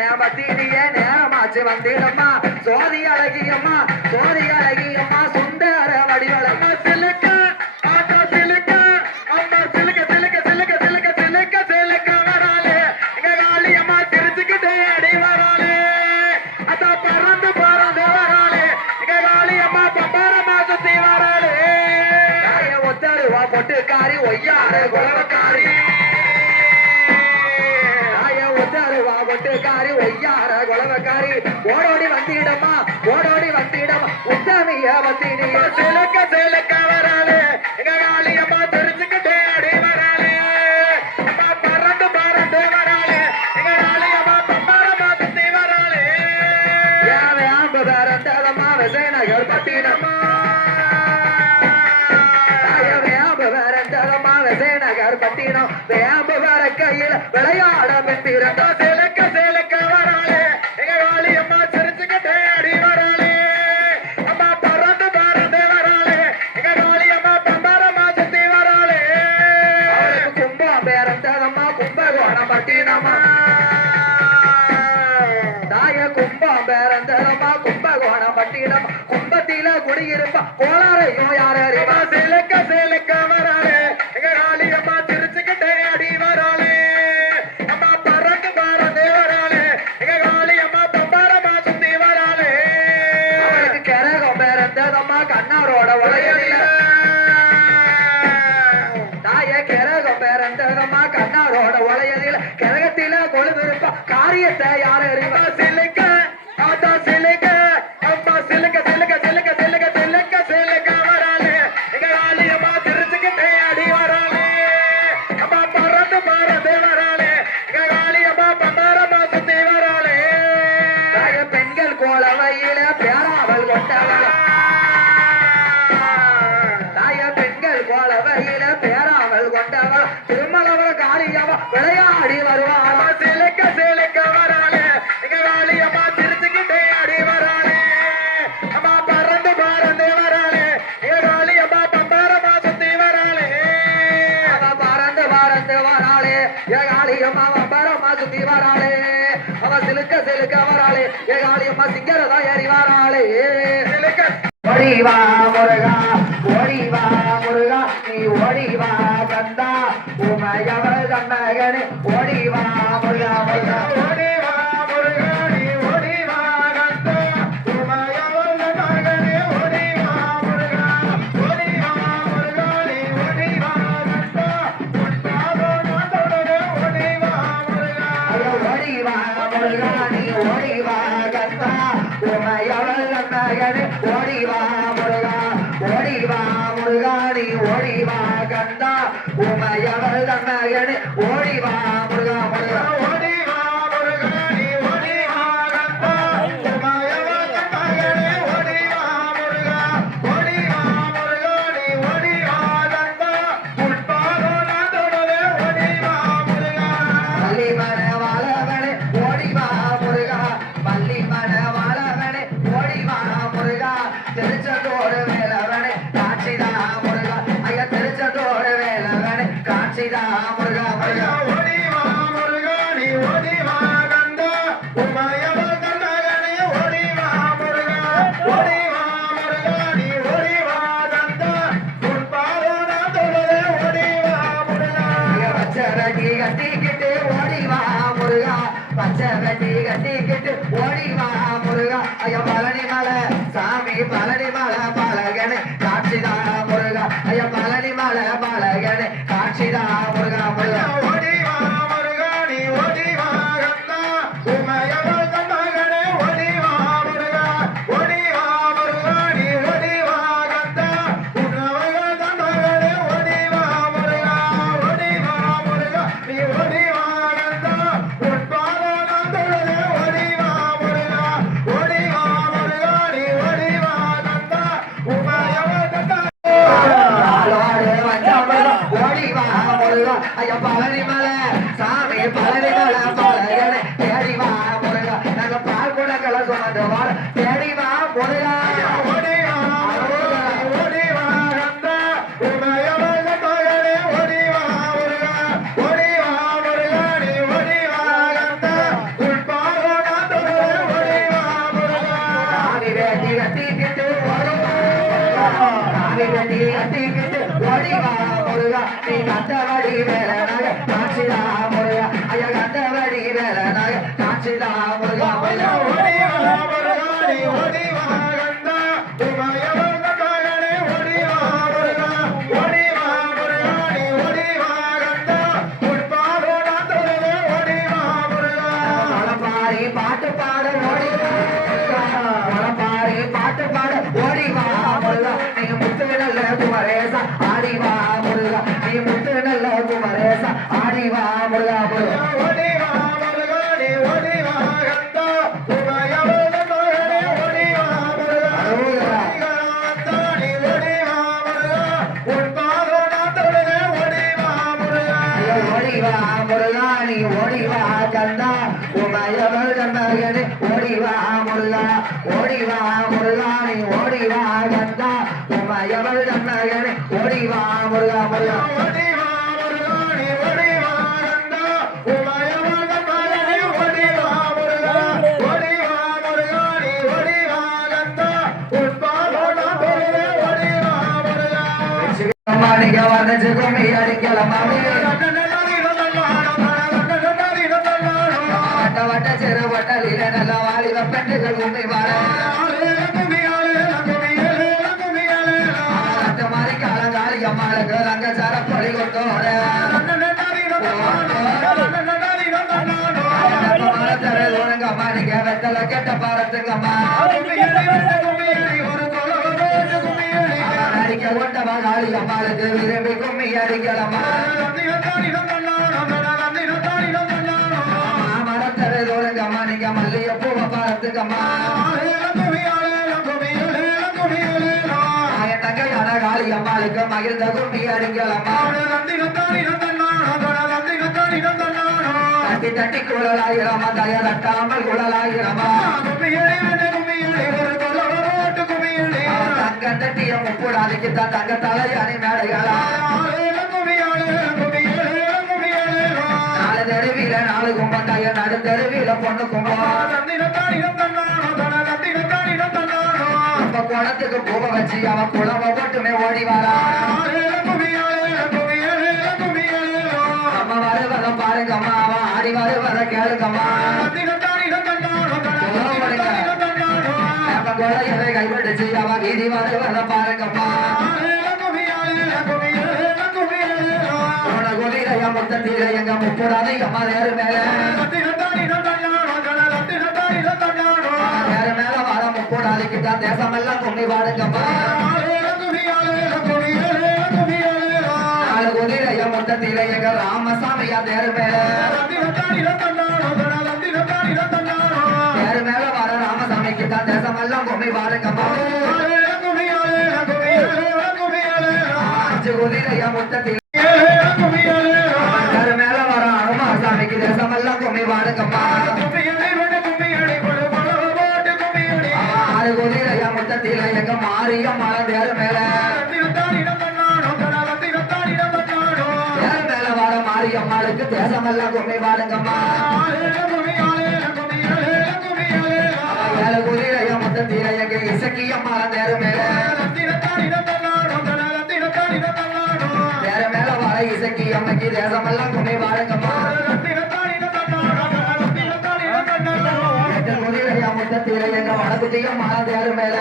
நேம தீரிய நேமாச்சு வந்திடம்மா? சோதி அழகியம்மா சோதி அழகியம்மா சுந்தர வடிவளம்மா சிலுக்க ஆட்டா சிலுக்க அம்மா சிலுக்க சிலுக்க சிலுக்க சிலுக்க சிலுக்க சிலுக்க வராளே. அம்மா தெரிஞ்சுக்கிட்டே அடி வராளே. அத பறந்து பறந்து வராளே. அம்மா பம்பரமா சுத்தி வராளே. ஒத்தருவா பொட்டுக்காரி ஒய்யாறு குழந்தை ஓடோடி வந்திடமா ஓடோடி வந்திடமா. உத்தமிய வந்தினிய சிலக்க சிலக்க. அளவையில பேராவல் கொண்டவா திருமலவர காரியமா விளையாடி வருவாரா சிலைக்க சிலைக்க வராளே எங்க காளியம்மா திருச்சுக்கிட்டே அடி வராளே. அம்மா பறந்து பறந்து வராளே எங்க காளியம்மா பம்பாரமா சுத்தி வராளே. அவ பறந்து பறந்து வராளே எங்க காளியம்மா பம்பாரமா சுத்தி வராளே. அவ சிலுக்க சிலுக்க வராளே எங்க காளியம்மா சிங்கரதா ஏறி வராளே. சிலுக்க ஒடிவா முருகா ஒடிவா point. நல்ல குமரேசா. ஆடிவா முருகா முருகா அம்மா நீங்க வர்ணிச்சு வட்ட வட்ட சிறு வட்டலில நல்ல வாலிப வெத்தல கெட்ட பாரத்துங்க அம்மா அடிக்க ஓட்டவா காளி அம்மாளுக்கு விரும்பி கும்மி அடிக்கலம்மா மரத்தரை தோறுங்க அம்மா நீங்க மல்லிய பூவ காளி அம்மாளுக்கு மகிழ்ந்த கும்மி அடிக்கலம்மா தட்டி தட்டி குழலாயிரமா தய தட்டாமல் குழலாயிரமா தங்க தட்டிய முப்புடாதிக்கு தான் தங்க தலையாணி மேடைகளா. நாலு தெருவில நாலு கும்பந்தாய நடு தெருவில பொண்ணு கும்பம். குளத்துக்கு பூவ வச்சு அவன் குளவ மட்டுமே ஓடி வரா எங்க முப்புடாது அம்மா நேரு மேல நேரு மேல வர முப்புடாதிக்கு தேசமெல்லாம் கும்மி பாடுங்கம்மா நாலு குதிரைய முத்தத்தில எங்க ராமசாமியா நேரு மேல. தான் தேசமெல்லாம் கும்மி பாருங்கம்மா அஞ்சு மேல வர அனுமாசாமிக்கு தேசமெல்லாம் கும்மி பாடுங்கம்மா ஆறு குதிரைய முத்தத்தில எங்க மேல மாரியம்மாளுக்கு தேசமெல்லாம் கும்மி தேசமெல்லாம் கும்மி பாடுங்கம்மா முத்தத்தில எங்க வடகுதியம்மா நேரு மேல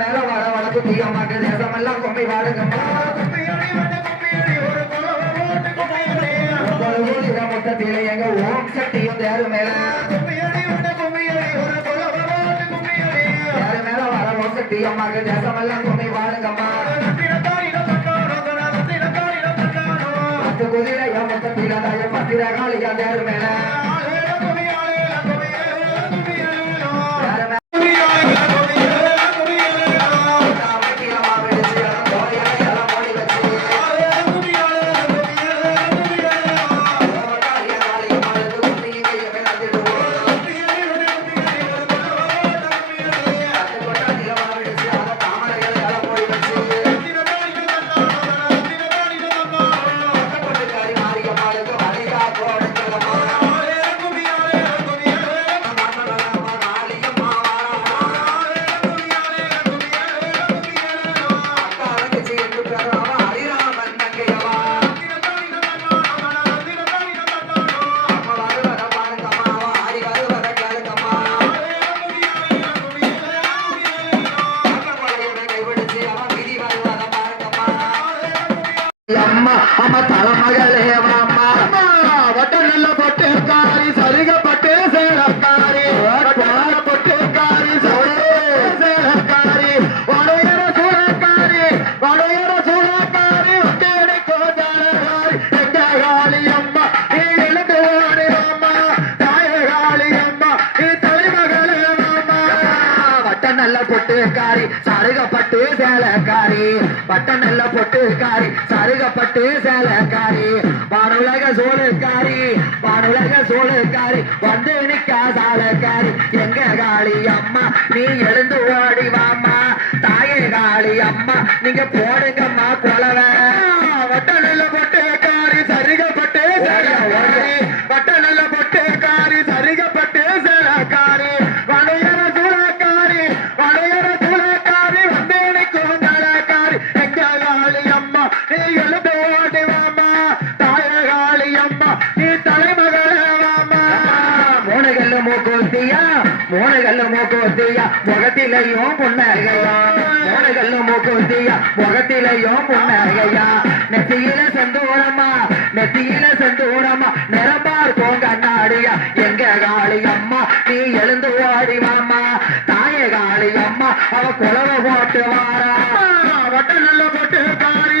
மேல வர வடகுதியம்மாக்கு தேசமெல்லாம் கும்மி பாடுங்கம்மா முத்தத்தில எங்க ஓம் சக்தியும் தேரு மேல? நேரு மேல வர ஓம் சக்தி அம்மாக்கு தேசமெல்லாம் கும்மி பாடுங்கம்மா பத்து குதிரைய முத்தத்தில தாய பத்திரகாளியா தேரு மேல? சோழக்காரி சருகப்பட்டு சேலக்காரி வானுலக சோழக்காரி வானுலக சோழக்காரி வந்து நிக்கா சாலை மூக்குத்தியா முகத்திலையும் புன்னகையா? மூளைகளும் மூக்குத்தியா? முகத்திலையும் புன்னகையா? நெத்தியில செந்தூரமா? நெத்தியில செந்தூரமா? நிறம்பார் போங்கண்ணாடியா எங்க காளி அம்மா நீ எழுந்து ஓடி மாமா தாய காளி அம்மா அவ குழவை போட்டு வாரா. வட்ட நல்ல போட்டு காரி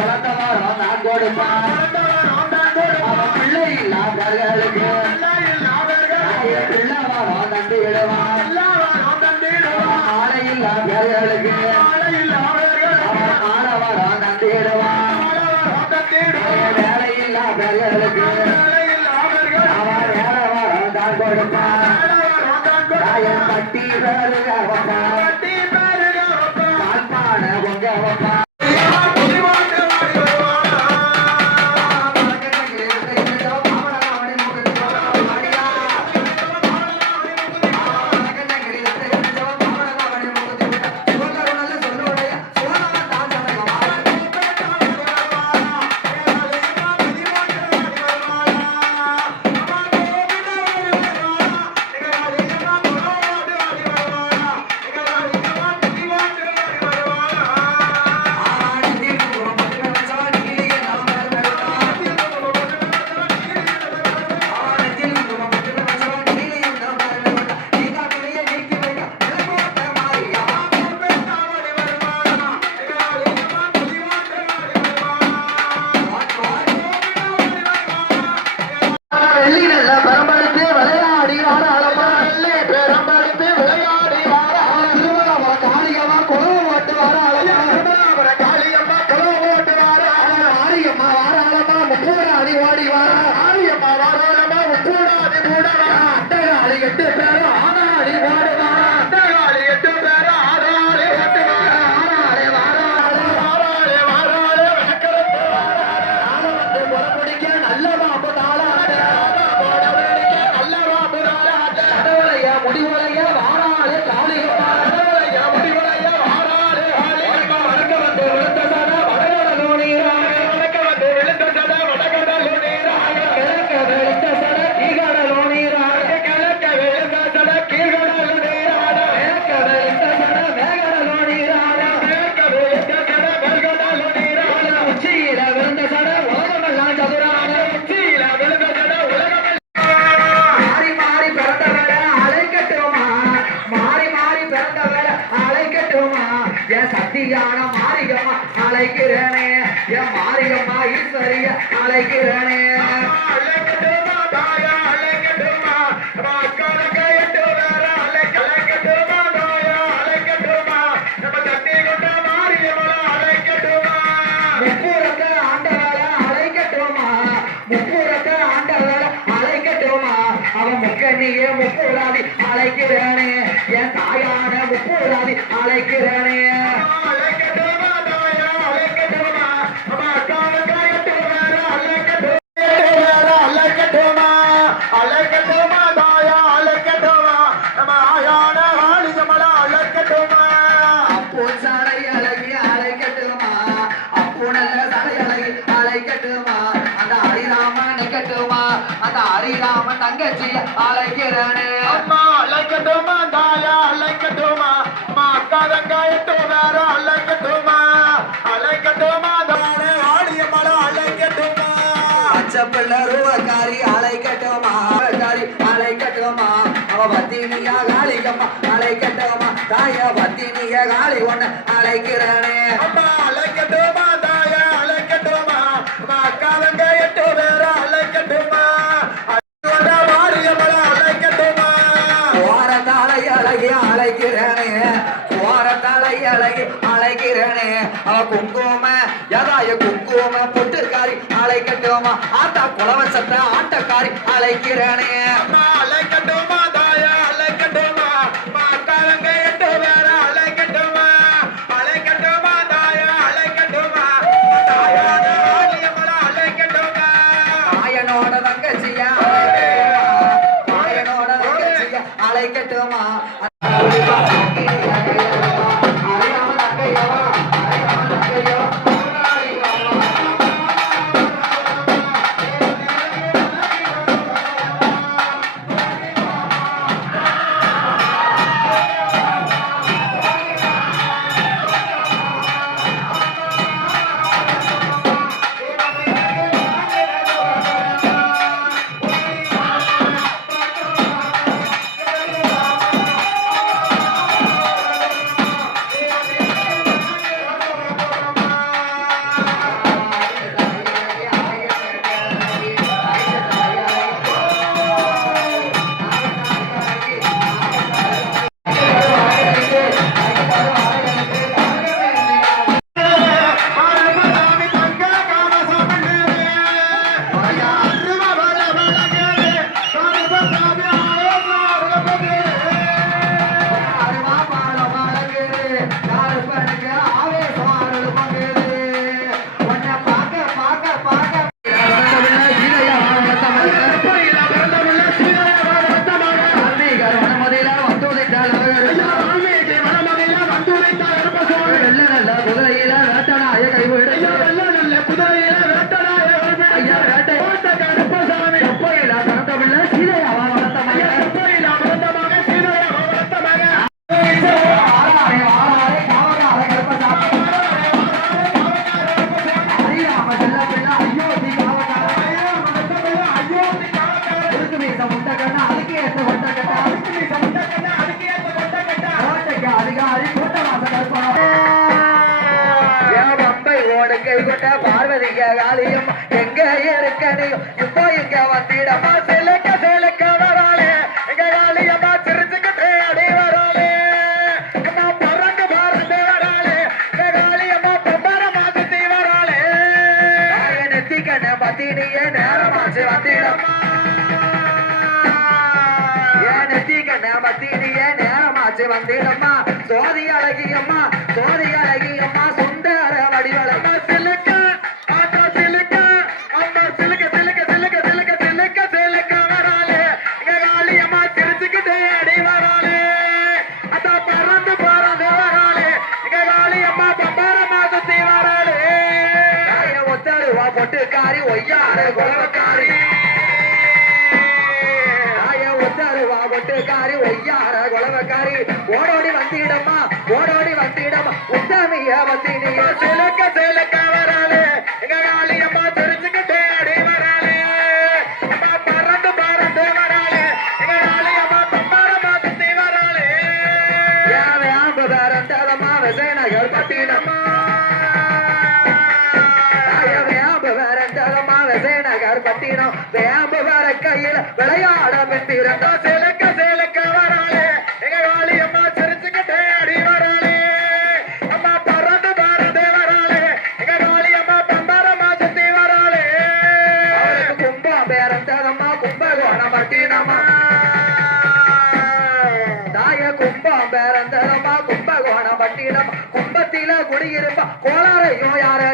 பிறந்தவர் நான் கொடுப்பான் பிள்ளை இல்லாதவர்களுக்கு பிள்ளவரோ தந்து விடுவான் ஆலை இல்லாதவர்களுக்கு ஆடவரோ தந்து விடுவான் வேலை இல்லாதவர்களுக்கு அவன் வேறவரோ தான் கொடுப்பான் பட்டி பேருக வப்பான் கால்பான உங்க வப்பான் விட்டு பேரும் ஆனாடி வாட முப்புறத்தை ஆண்டவரால் அழைக்கட்டுமா? அவன் முக்கண்ணியே முப்புறாதி அழைக்கிறானே. என் தாயான முப்புறாதி அழைக்கிறானே. அலைக்கட்டுமா ஆடிய மலம் அலைக்கட்டுமா பச்சப்பிள்ள ரூபக்காரி அலைக்கட்டுமா காரி அலைக்கட்டுமா அவ பத்தினியா காளிக்கம்மா அலைக்கட்டுமா தாய பத்தினிய காளி ஒண்ணு அலைக்கிறானே அம்மா அலைக்கட்டுமா தாய அலைக்கட்டுமா அக்காலங்க எட்டு பேர அலைக்கட்டுமா மாறிய மலம் அலைக்கட்டுமா ஓரத்தாலை அழகி அலைக்கிறானே ஓரத்தாலை அழகி அலைக்கிறனே அவ குங்குமம் ஏதாய குங்கும பொட்டுக்காரி ஆளை கட்டுவோமா ஆட்டா குளவ சட்ட ஆட்டக்காரி அழைக்கிறேனே அழைக்கட்டுமா ஒய்யாரு குளவக்காரி ஆய ஒத்தாரு வா கொட்டுக்காரி ஒய்யார குளவக்காரி ஓட கும்பத்தில கோளாறு யோ யாரு